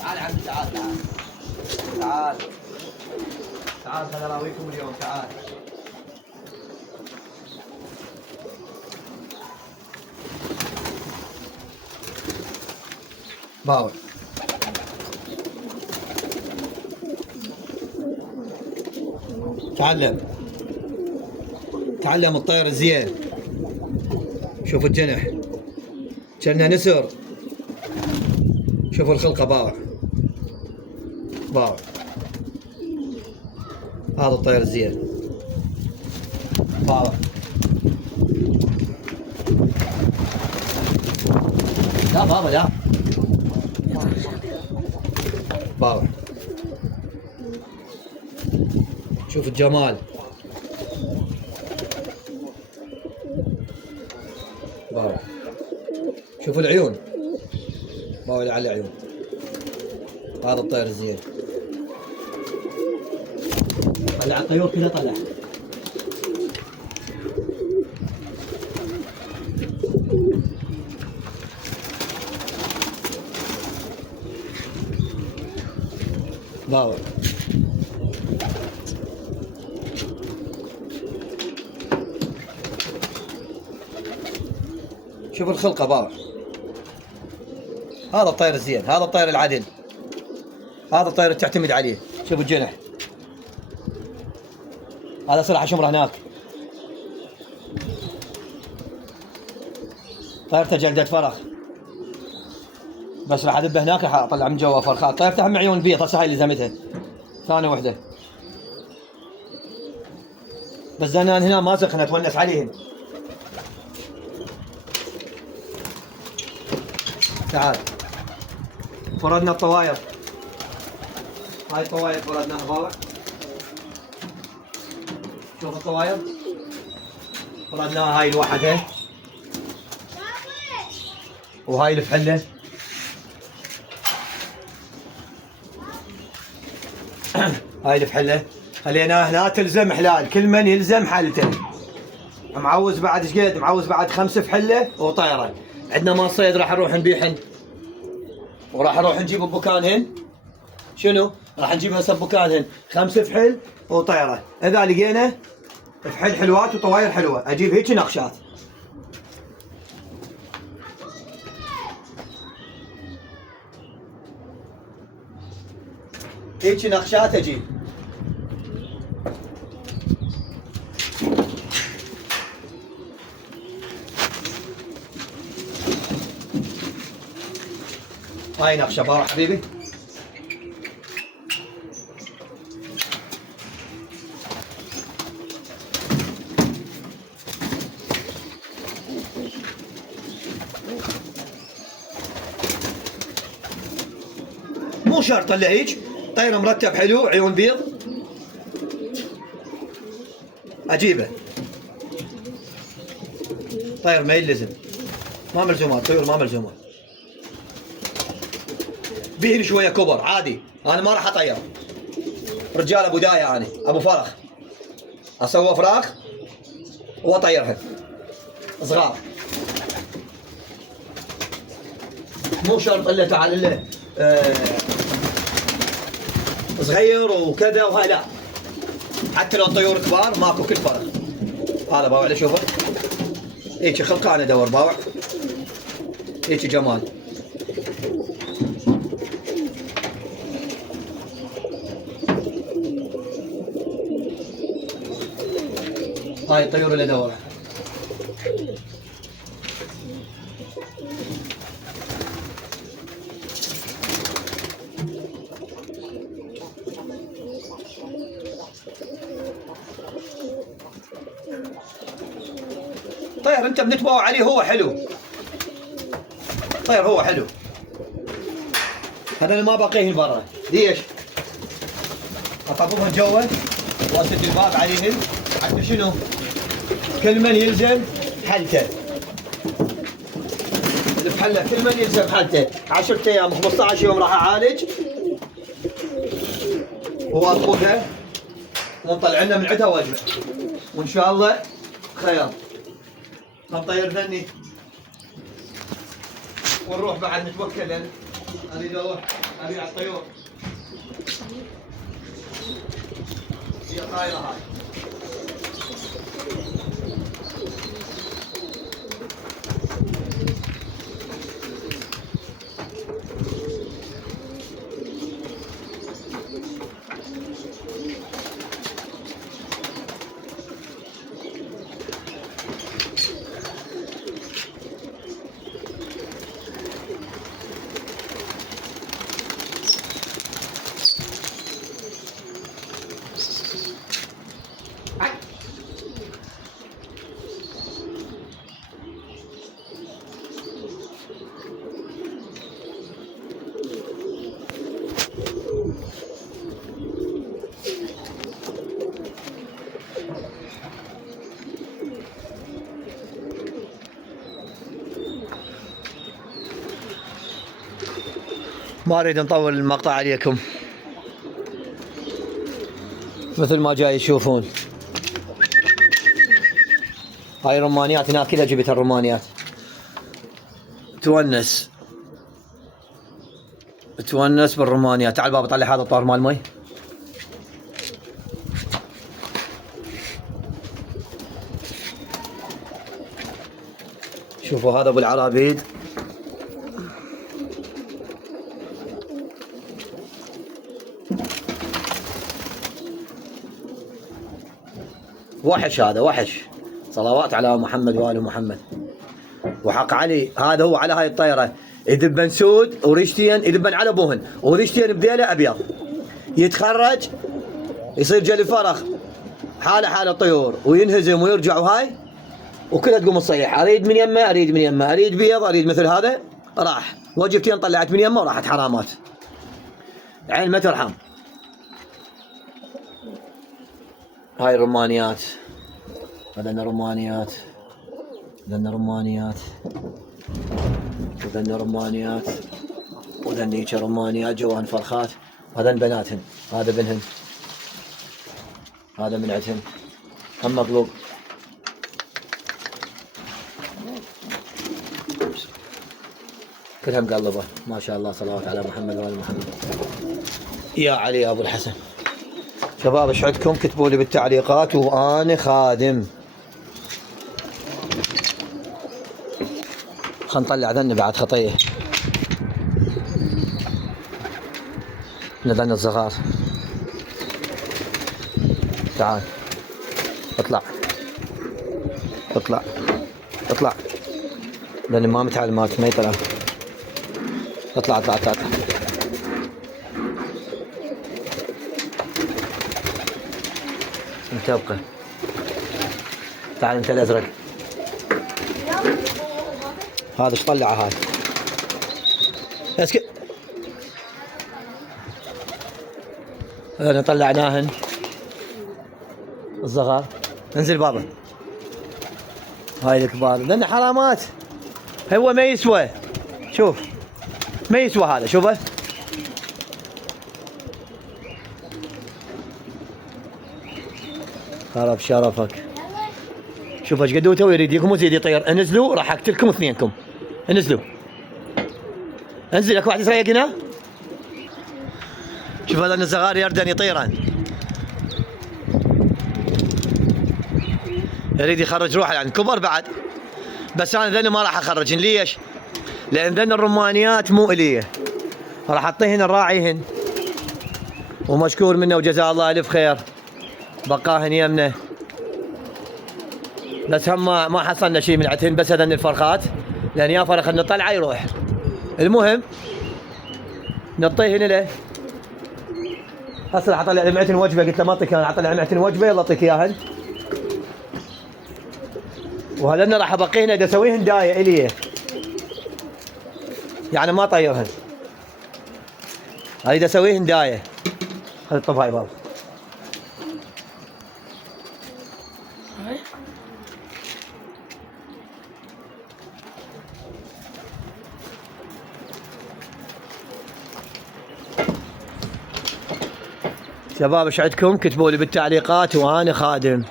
تعال يا عمي، تعال تعال تعال تعال، خليني اراويكم اليوم. تعال باور. تعلم الطير زين. شوف الجنح كأنه نسر. شوف الخلقة باور. هذا الطير زين باور. لا بابا لا باور. شوف الجمال باور. شوف العيون باور على العيون. هذا الطير الزين. طلع الطيور كذا، طلع. باور. شوف الخلقة باور. هذا الطير الزين، هذا الطير العدل، هذا الطير اللي تعتمد عليه. شوف الجنح، هذا سرعة شمرة هناك. طيرته جلدة فرخ، بس راح اذبه هناك، راح اطلع من جوا فرخات. طيرته هم عيون بيض، هسه هاي اللي زمتها ثانية وحدة. بس زنان هنا ما زخنا، اتونس عليهم. تعال، فردنا الطواير. هاي الطواير فردناها باور. شوف الطواير فردناها، هاي لوحدها وهاي الفحلة. هاي الفحلة خليناها هنا تلزم حلال، كل من يلزم حالته. معوز بعد ايش قد؟ معوز بعد 5 فحلة وطيرة. عندنا مال صيد راح نروح نبيعهن، وراح نروح نجيب ببكانهن. شنو؟ راح نجيب هسه ببكانهن 5 فحل وطيرة. اذا لقينا فحل حلوات وطواير حلوة اجيب هيك نقشات. هيك نقشات اجيب. هاي نقشة بارح حبيبي. مو شرط الا هيك، طير مرتب حلو عيون بيض اجيبه. طير ما يلزم، ما ملزومات، طيور ما ملزومات. بيهن شويه كبر عادي، انا ما راح اطير. رجال ابو دايه، انا ابو فرخ، اسوي فراخ واطيرها صغار. مو شرط الا تعال الا صغير وكذا وهاي، لا، حتى لو الطيور كبار ماكو كل فرق. هذا باوع اللي شوفه هيك خلقه، انا ادور باوع هيك جمال. هاي الطيور اللي ادورها. طير انت بنتباوع عليه، هو حلو. طير هو حلو. هذا اللي ما باقيهن برا. ليش؟ اطبقهن جوا واسد الباب عليهن حتى شنو؟ كل من يلزم حالته. الفحله كل من يلزم حالته. 10 ايام 15 يوم راح اعالج واطبقها ونطلع لنا من عندها وجبه، وان شاء الله خير. نطير ذني ونروح بعد نتوكل اريد اروح ابيع الطيور. هي طايره هاي. ما اريد نطول المقطع عليكم، مثل ما جاي تشوفون هاي الرمانيات هناك كلها جبت الرمانيات. تونس بالرمانيات. تعال بابا طلع هذا الطار مال مي. شوفوا هذا ابو العرابيد. وحش، هذا وحش. صلوات على محمد وآل محمد وحق علي. هذا هو على هاي الطيرة يذبن سود وريشتين، يذبن على ابوهن وريشتين بديله ابيض، يتخرج يصير جلي فرخ حال الطيور وينهزم ويرجع وهاي وكلها تقوم تصيح. اريد من يمه، اريد من يمه، اريد بيض، اريد مثل هذا. راح وجبتين طلعت من يمه وراحت حرامات. عين ما ترحم. هاي الرمانيات. هذن رمانيات، هذن رمانيات، وذن رمانيات، وذنيك رمانيات جوهن فرخات. وهذن بناتهن. هذا بنهن، هذا من عندهن هم مقلوب. كلها مقلبه ما شاء الله. صلوات على محمد وآل محمد. يا علي يا ابو الحسن. شباب ايش عندكم؟ كتبوا لي بالتعليقات وانا خادم. خلينا نطلع ذن بعد خطيه. ذن الصغار. تعال اطلع اطلع اطلع. لان ما متعلمات ما يطلع. اطلع اطلع اطلع. انت ابقى. تعال انت الازرق. هذا ايش طلعه هاي؟ اسكت. هذا طلعناهن الصغار. انزل بابا. هاي الكبار لان حرامات. هو ما يسوى. شوف ما يسوى هذا. شوفه خرب شرفك. شوف ايش قد تو يريد يكم وزيد يطير. انزلوا راح اقتلكم اثنينكم. انزلوا. انزل اكو واحد يسرق هنا. شوف هذا الصغار يردن يطيرن. يريد يخرج روحه يعني كبر بعد. بس انا ذن ما راح اخرجن. ليش؟ لان ذن الرمانيات مو اليه. راح اعطيهن الراعيهن ومشكور منه وجزاه الله الف خير. بقاهن يمنه. بس هم ما حصلنا شيء من عندهن. بس هذن الفرخات لان يا فرخ نطلعه يروح. المهم نعطيهن له. هسه راح اطلع لمعتن وجبه. قلت له ما اعطيك انا، اطلع لمعتن وجبه يلا اعطيك اياهن. وهذن راح ابقيهن اذا اسويهن دايه الي يعني ما طيرهن. اريد اسويهن دايه. خذ الطب هاي بابا. شباب ايش عندكم؟ كتبوا لي بالتعليقات وانا خادم.